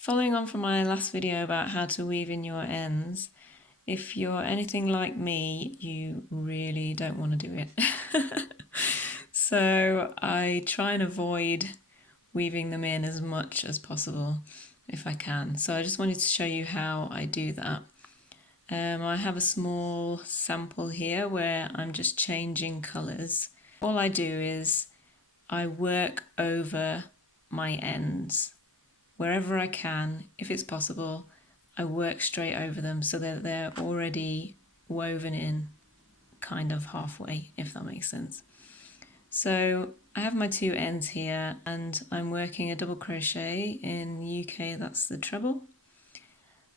Following on from my last video about how to weave in your ends, if you're anything like me, you really don't want to do it. So I try and avoid weaving them in as much as possible if I can. So I just wanted to show you how I do that. I have a small sample here where I'm just changing colours. All I do is I work over my ends. Wherever I can, if it's possible, I work straight over them so that they're already woven in kind of halfway, if that makes sense. So I have my two ends here and I'm working a double crochet. In the UK that's the treble.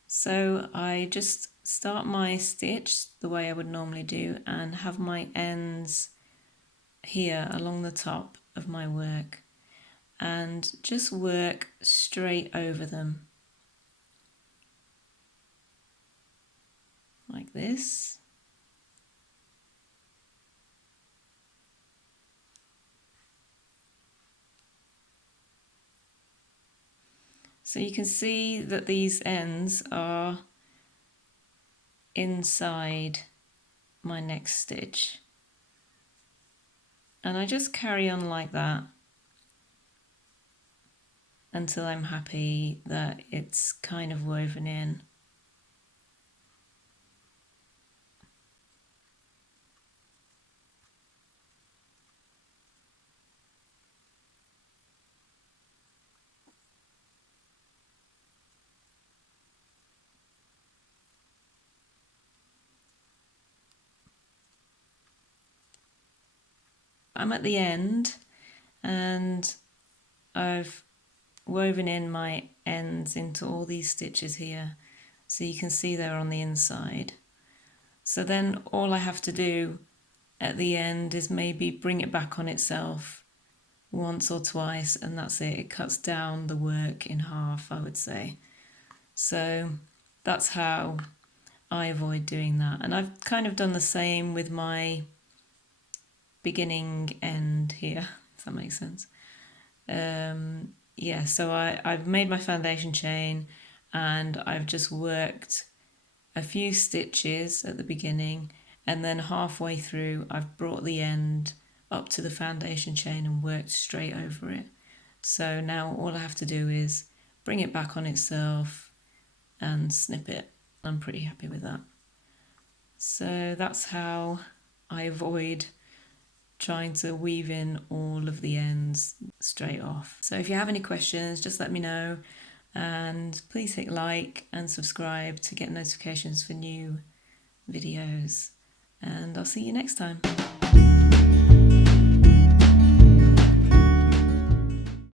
So I just start my stitch the way I would normally do and have my ends here along the top of my work and just work straight over them like this. So you can see that these ends are inside my next stitch, and I just carry on like that until I'm happy that it's kind of woven in. I'm at the end and I've woven in my ends into all these stitches here, so you can see they're on the inside. So then all I have to do at the end is maybe bring it back on itself once or twice, and that's it. It cuts down the work in half, I would say. So that's how I avoid doing that. And I've kind of done the same with my beginning end here, if that makes sense. Yeah, so I've made my foundation chain and I've just worked a few stitches at the beginning, and then halfway through I've brought the end up to the foundation chain and worked straight over it. So now all I have to do is bring it back on itself and snip it. I'm pretty happy with that. So that's how I avoid trying to weave in all of the ends straight off. So if you have any questions, just let me know, and please hit like and subscribe to get notifications for new videos, and I'll see you next time.